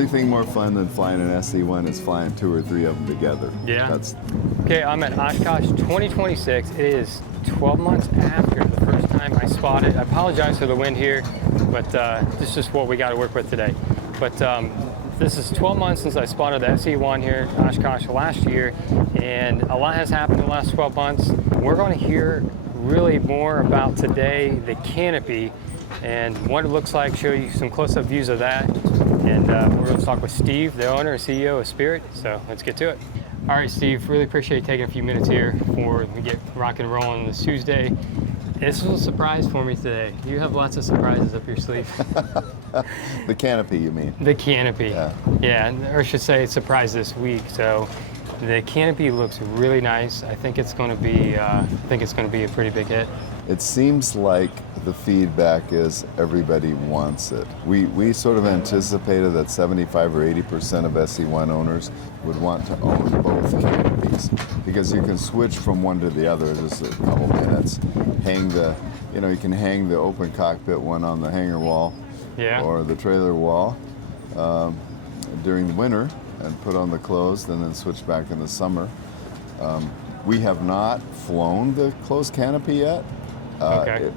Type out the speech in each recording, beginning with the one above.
only thing more fun than flying an SE-1 is flying 2 or 3 of them together. Yeah. Okay, I'm at Oshkosh 2026. It is 12 months after the first time I spotted. I apologize for the wind here, but this is just what we got to work with today. But this is 12 months since I spotted the SE-1 here at Oshkosh last year, and a lot has happened in the last 12 months. We're going to hear really more about today the canopy and what it looks like, show you some close-up views of that. And we're going to talk with Steve, the owner and CEO of Spirit. So let's get to it. All right, Steve, really appreciate taking a few minutes here before we get rock and rolling this Tuesday. This was a surprise for me today. You have lots of surprises up your sleeve. The canopy, you mean? The canopy. Yeah, or I should say surprise this week. So the canopy looks really nice. I think it's going to be a pretty big hit. It seems like the feedback is everybody wants it. We sort of anticipated that 75 or 80% of SE-1 owners would want to own both canopies because you can switch from one to the other in just a couple minutes. You can hang the open cockpit one on the hangar wall or the trailer wall during the winter and put on the closed and then switch back in the summer. We have not flown the closed canopy yet.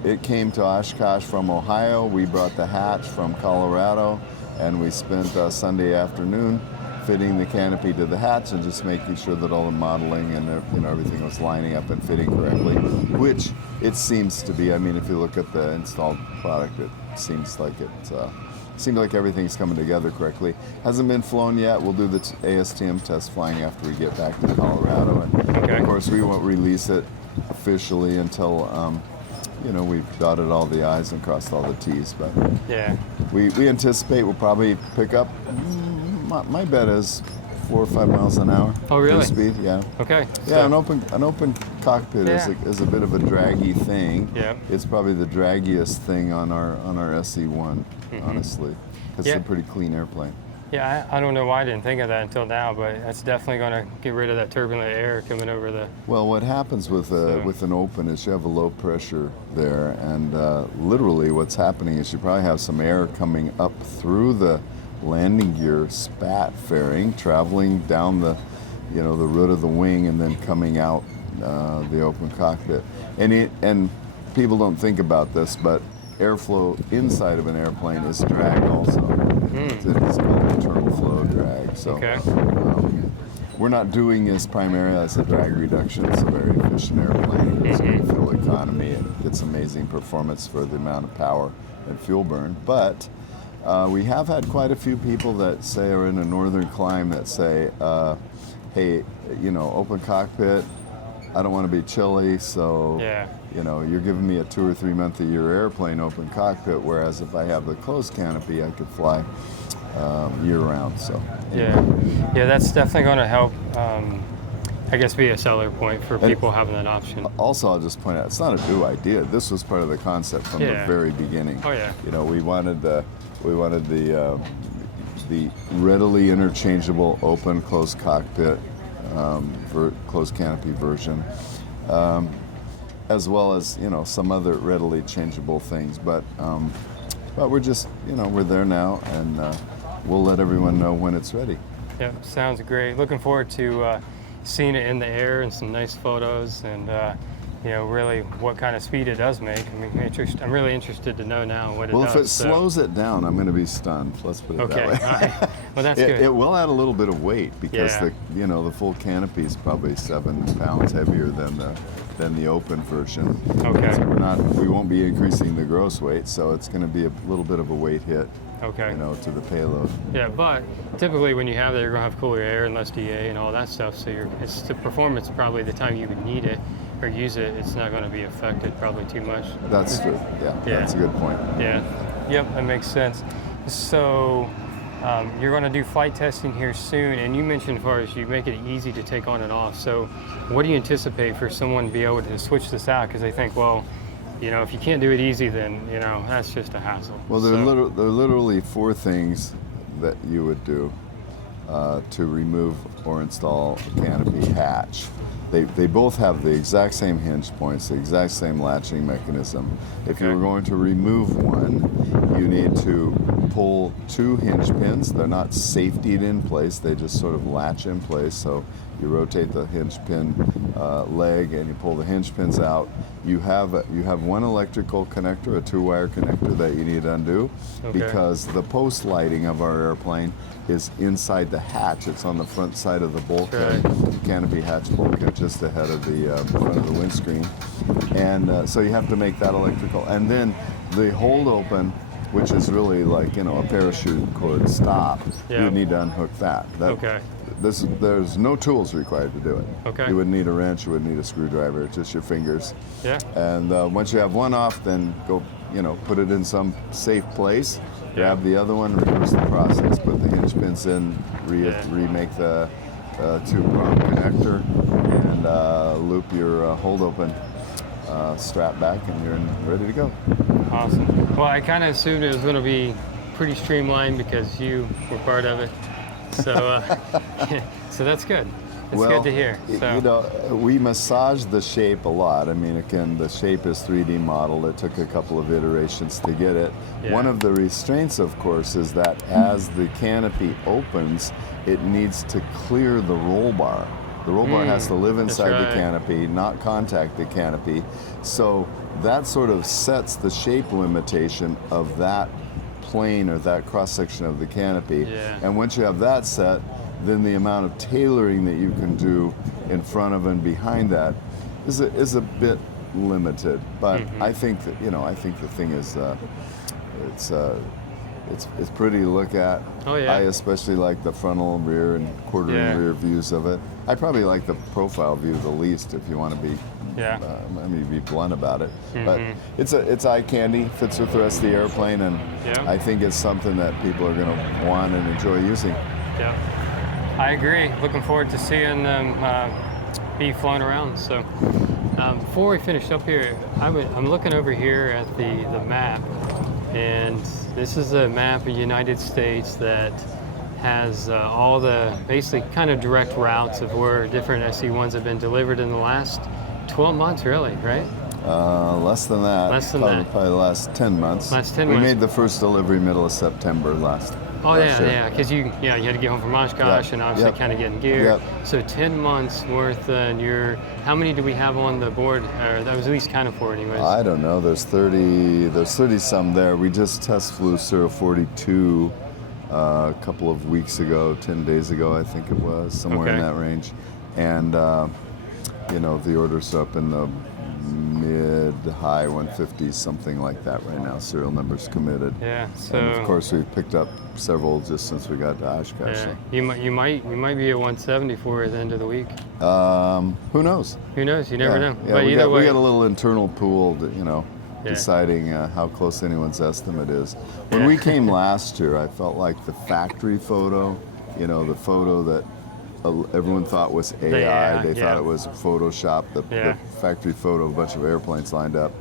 It came to Oshkosh from Ohio. We brought the hatch from Colorado, and we spent Sunday afternoon fitting the canopy to the hatch and just making sure that all the modeling and everything was lining up and fitting correctly, which it seems to be. I mean, if you look at the installed product, it seems like everything's coming together correctly. Hasn't been flown yet. We'll do the ASTM test flying after we get back to Colorado, and of course we won't release it officially until we've dotted all the I's and crossed all the T's, but we anticipate we'll probably pick up, my bet is 4 or 5 miles an hour. Oh, really? Speed, yeah. Okay. Yeah, an open cockpit is a bit of a draggy thing. Yeah. It's probably the draggiest thing on our SE-1, honestly. It's a pretty clean airplane. Yeah, I don't know why I didn't think of that until now, but that's definitely going to get rid of that turbulent air coming over the... Well, what happens with an open is you have a low pressure there, and literally what's happening is you probably have some air coming up through the landing gear spat fairing, traveling down the root of the wing, and then coming out the open cockpit. And people don't think about this, but airflow inside of an airplane is drag also. It's called internal flow drag. So we're not doing this primarily as a drag reduction. It's a very efficient airplane. It's good fuel economy and gets amazing performance for the amount of power and fuel burn. But we have had quite a few people that say are in a northern climb that say, hey, open cockpit, I don't want to be chilly, so you're giving me a 2 or 3 month a year airplane open cockpit, whereas if I have the closed canopy, I could fly year round. So that's definitely going to help. I guess be a seller point for people having that option. Also, I'll just point out, it's not a new idea. This was part of the concept from the very beginning. Oh yeah. We wanted the readily interchangeable open closed cockpit. Closed canopy version, as well as some other readily changeable things. But we're just we're there now, and we'll let everyone know when it's ready. Yeah, sounds great. Looking forward to seeing it in the air and some nice photos, and really what kind of speed it does make. I mean, I'm really interested to know now what it does. Well, if it slows it down, I'm going to be stunned. Let's put it that way. All right. Well, that's good. It will add a little bit of weight because the full canopy is probably 7 pounds heavier than the open version. Okay. So we won't be increasing the gross weight, so it's going to be a little bit of a weight hit. Okay. To the payload. Yeah, but typically when you have that, you're going to have cooler air and less DA and all that stuff. So it's the performance probably the time you would need it or use it, it's not going to be affected probably too much. That's true. Yeah, that's a good point. Yeah. Yep, that makes sense. So you're going to do flight testing here soon, and you mentioned as far as you make it easy to take on and off. So what do you anticipate for someone to be able to switch this out? Because they think, well, if you can't do it easy, then, that's just a hassle. Well, there are literally 4 things that you would do to remove or install a canopy hatch. They both have the exact same hinge points, the exact same latching mechanism. If you're going to remove one, you need to pull 2 hinge pins. They're not safetied in place. They just sort of latch in place. So you rotate the hinge pin leg and you pull the hinge pins out. You have one electrical connector, a 2-wire connector that you need to undo because the post lighting of our airplane is inside the hatch. It's on the front side of the bulkhead, the canopy hatch bulkhead just ahead of the front of the windscreen. And so you have to make that electrical. And then the hold open, which is really like, you know, a parachute cord stop, you would need to unhook that. There's no tools required to do it. You wouldn't need a wrench, you wouldn't need a screwdriver, just your fingers. And once you have one off, then go, you know, put it in some safe place, grab the other one, reverse the process, put the hinge pins in, remake the 2-prong connector, and loop your hold open strap back, and you're ready to go. Awesome. Well, I kind of assumed it was going to be pretty streamlined because you were part of it. So, so that's good. It's good to hear. So. You know, we massaged the shape a lot. I mean, again, the shape is 3D modeled. It took a couple of iterations to get it. One of the restraints, of course, is that as the canopy opens, it needs to clear the roll bar. The roll bar has to live inside the canopy, not contact the canopy. So that sort of sets the shape limitation of that plane or that cross-section of the canopy. And once you have that set, then the amount of tailoring that you can do in front of and behind that is a bit limited. But I think that, you know, I think the thing is it's pretty to look at. I especially like the frontal, rear, and quarter and rear views of it. I probably like the profile view the least, if you want to be be blunt about it. But it's eye candy, fits with the rest of the airplane, and I think it's something that people are going to want and enjoy using. I agree. Looking forward to seeing them be flown around. So before we finish up here, I'm looking over here at the map, and this is a map of the United States that has all the basically kind of direct routes of where different SE-1s have been delivered in the last 12 months, really, right? Less than that. Probably the last 10 months. We made the first delivery middle of September last. Because you had to get home from Oshkosh and obviously kind of getting gear. So 10 months worth, and how many do we have on the board? Or that was at least kind of 4 anyways. I don't know. There's 30 some there. We just test flew 042 a couple of weeks ago, 10 days ago, I think it was, somewhere in that range. And you know, the orders up in the mid-high 150s, something like that right now. Serial numbers committed. So and of course we've picked up several just since we got to Oshkosh. So. You might be at 174 at the end of the week. Who knows? Who knows? You never know. But we got a little internal pool that, you know, deciding how close anyone's estimate is. When we came last year, I felt like the factory photo, you know, the photo that everyone thought was AI. They thought it was Photoshop, the factory photo of a bunch of airplanes lined up.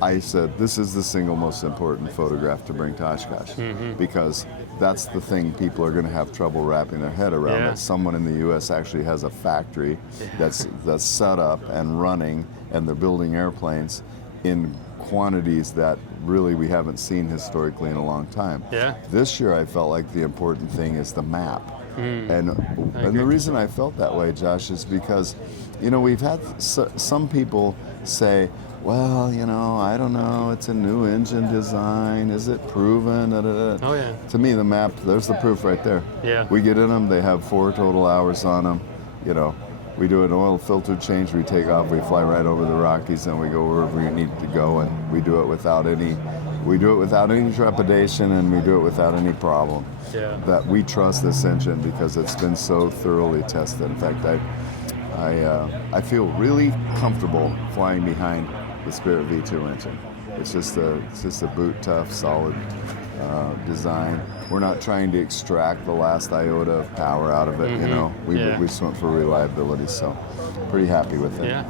I said, this is the single most important photograph to bring to Oshkosh, because that's the thing people are going to have trouble wrapping their head around, that someone in the U.S. actually has a factory that's set up and running, and they're building airplanes in quantities that really we haven't seen historically in a long time. This year I felt like the important thing is the map. And the reason I felt that way, Josh, is because, you know, we've had some people say, well, you know, I don't know, it's a new engine design, is it proven? To me, the map, there's the proof right there. We get in them, they have 4 total hours on them, you know. We do an oil filter change, we take off, we fly right over the Rockies, and we go wherever we need to go, and we do it without any trepidation, and we do it without any problem. That we trust this engine because it's been so thoroughly tested. In fact, I feel really comfortable flying behind the Spirit V2 engine. It's just a boot tough, solid design. We're not trying to extract the last iota of power out of it. You know, we just went for reliability. So, pretty happy with it.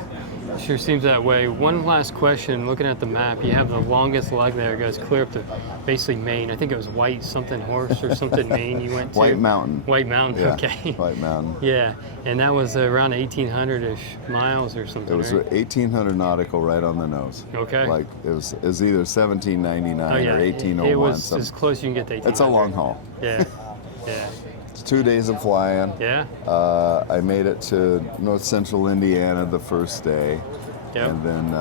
Sure seems that way. One last question, looking at the map, you have the longest leg there, it goes clear up to basically Maine. I think it was White something horse or something Maine you went to. White Mountain. White Mountain, Yeah, okay. White Mountain. Yeah, and that was around 1,800-ish miles or something, It was right? 1,800 nautical right on the nose. Okay. Like it was either 1799 Oh, yeah. or 1801. It was some- as close as you can get to 1,800. It's a long haul. Yeah, yeah, It's 2 days of flying. yeah. I made it to north central Indiana the first day. Yep. And then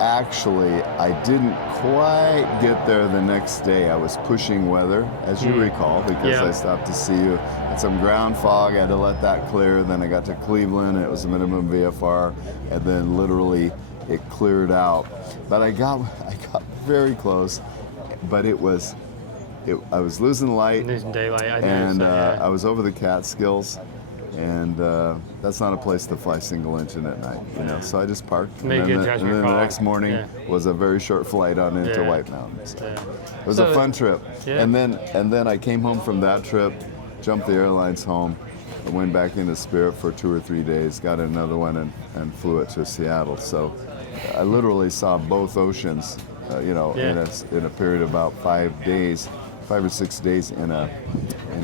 actually, I didn't quite get there the next day. I was pushing weather, as you recall, because Yeah. I stopped to see you. Had some ground fog. I had to let that clear. Then I got to Cleveland. It was a minimum VFR, and then literally it cleared out. But I got very close. But I was losing light. Losing daylight, I noticed And that, yeah. I was over the Catskills, and that's not a place to fly single engine at night, you know. So I just parked. Made a good judgment and then call. the next morning Yeah. was a very short flight on into Yeah. White Mountains. Yeah. It was So- a fun trip. Yeah. And then I came home from that trip, jumped the airlines home, I went back into Spirit for 2 or 3 days, got another one, and flew it to Seattle. So I literally saw both oceans, you know, Yeah. in a period of about 5 days. 5 or 6 days in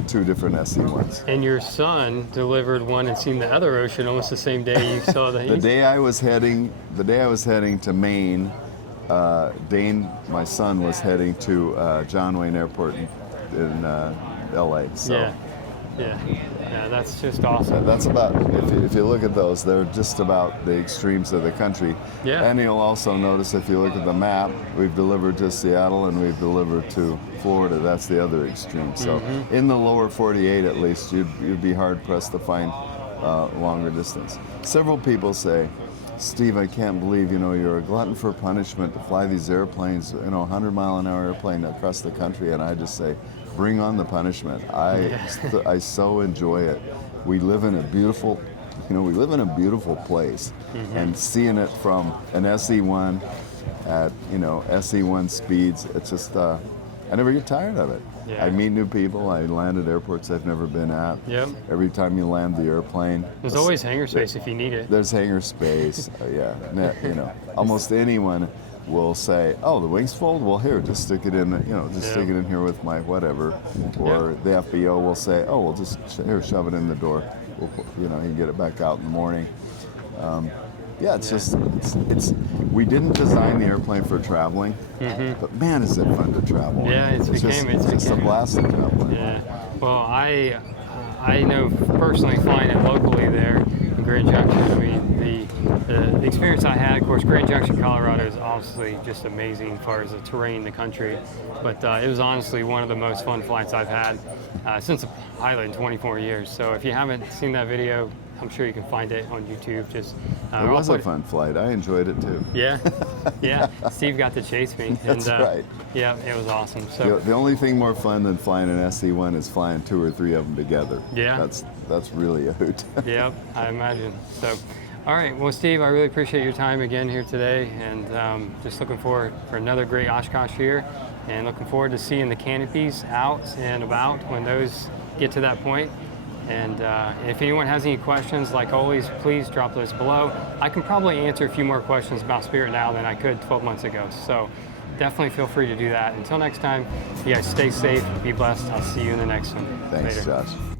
2 different SE-1s. And your son delivered one and seen the other ocean almost the same day you saw the The day I was heading to Maine, Dane, my son, was heading to John Wayne Airport in LA. So yeah, that's just awesome. that's about, if you look at those, they're just about the extremes of the country. Yeah. And you'll also notice if you look at the map, we've delivered to Seattle and we've delivered to Florida. That's the other extreme. So in the lower 48 at least, you'd be hard pressed to find longer distance. Several people say, Steve, I can't believe, you know, you're a glutton for punishment to fly these airplanes, you know, 100-mile-an-hour airplane across the country. And I just say, bring on the punishment. I so enjoy it. We live in a beautiful place, and seeing it from an SE-1 at, you know, SE-1 speeds, it's just, I never get tired of it. Yeah. I meet new people. I land at airports I've never been at. Yep. Every time you land the airplane, There's always hangar space if you need it. there's hangar space. You know, almost anyone will say, "Oh, the wings fold. Well, here, just stick it in. You know, just stick it in here with my whatever." Or the FBO will say, "Oh, we'll just here, shove it in the door. You know, you can get it back out in the morning." Yeah, it's we didn't design the airplane for traveling, but man, is it fun to travel. Yeah, it's just a blast to travel. Yeah. Well, I know personally flying it locally there in Grand Junction. I mean, the experience I had, of course, Grand Junction, Colorado is obviously just amazing as far as the terrain, the country. But it was honestly one of the most fun flights I've had since a pilot in 24 years. So if you haven't seen that video, I'm sure you can find it on YouTube. Just It was a fun flight. I enjoyed it too. Yeah, yeah. Steve got to chase me. And, That's right. Yeah, it was awesome. So The only thing more fun than flying an SE-1 is flying 2 or 3 of them together. Yeah. That's really a hoot. Yep, I imagine. So, all right. Well, Steve, I really appreciate your time again here today, and just looking forward for another great Oshkosh year, and looking forward to seeing the canopies out and about when those get to that point. And if anyone has any questions, like always, please drop those below. I can probably answer a few more questions about Spirit now than I could 12 months ago. So definitely feel free to do that. Until next time, you guys stay safe, be blessed. I'll see you in the next one. Thanks, Later. Josh.